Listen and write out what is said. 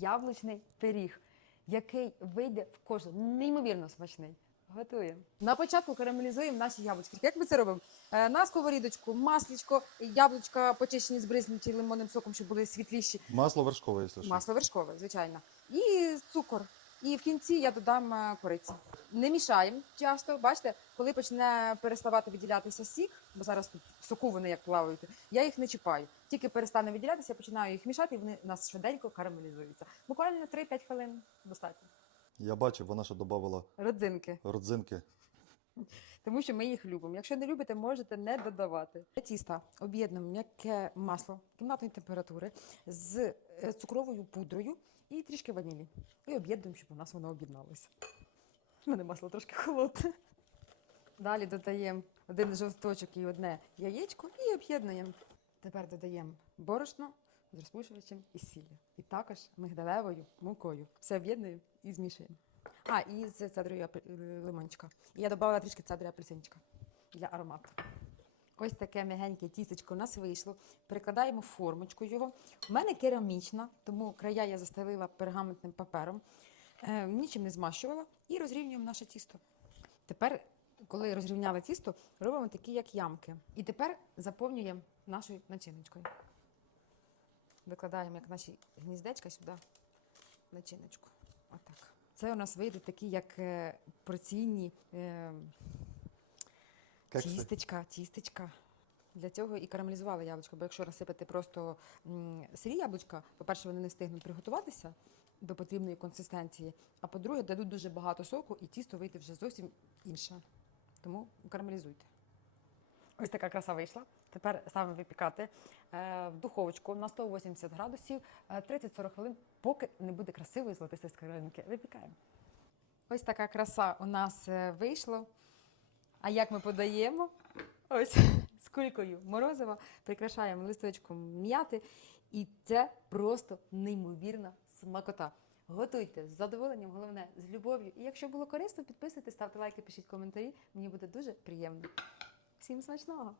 яблучний пиріг, який вийде в кожен Неймовірно смачний. Готуємо. На початку карамелізуємо наші яблучки. Як ми це робимо? Е, На сковорідочку, маслічко, яблучка почищені, збризнуті лимонним соком, щоб були світліші. Масло вершкове, якщо що. Масло вершкове, звичайно. І цукор. І в кінці я додам е, кориці. Не мішаємо часто. Бачите, коли почне переставати виділятися сік, бо зараз тут в соку вони як плавають, я їх не чіпаю. Тільки перестане виділятися, я починаю їх мішати, і вони у нас швиденько карамелізуються. Буквально 3-5 хвилин достатньо. Я бачив, вона ще додавала Родзинки. родзинки. Тому що ми їх любимо. Якщо не любите, можете не додавати. Для тіста об'єднуємо м'яке масло кімнатної температури з е, цукровою пудрою і трішки ванілі. І об'єднуємо, щоб у нас воно об'єдналося. У мене масло трошки холодне. Далі додаємо один жовточок і одне яєчко і об'єднуємо. Тепер додаємо борошно з розпушувачем і сіллю. І також мигдалевою мукою. Все об'єднуємо і змішуємо. А, і з цедрою лимончика. І я додала трішки цедри апельсинчика для аромату. Ось таке м'ягеньке тістечко у нас вийшло. Перекладаємо формочку його. У мене керамічна, тому края я застелила пергаментним папером, е, нічим не змащувала і розрівнюємо наше тісто. Тепер, коли розрівняли тісто, робимо такі, як ямки. І тепер заповнюємо нашою начиночкою. Викладаємо як наші гніздечка сюди начиночку. Отак. Це у нас вийде такі, як е, порційні е, тістечка, тістечка. Для цього і карамелізували яблучко, бо якщо насипати просто м, сирі яблучка, по-перше, вони не встигнуть приготуватися до потрібної консистенції, а по-друге, дадуть дуже багато соку, і тісто вийде вже зовсім інше. Тому карамелізуйте. Ось така краса вийшла. Тепер ставимо випікати е, в духовочку на 180 градусів е, 30-40 хвилин, поки не буде красивої золотистої скоринки. Випікаємо. Ось така краса у нас е, вийшло. А як ми подаємо? Ось з кулькою морозива, прикрашаємо листочком м'яти, і це просто неймовірна смакота. Готуйте з задоволенням, головне з любов'ю. І якщо було корисно, підписуйтесь, ставте лайки, пишіть коментарі. Мені буде дуже приємно. Всім смачного!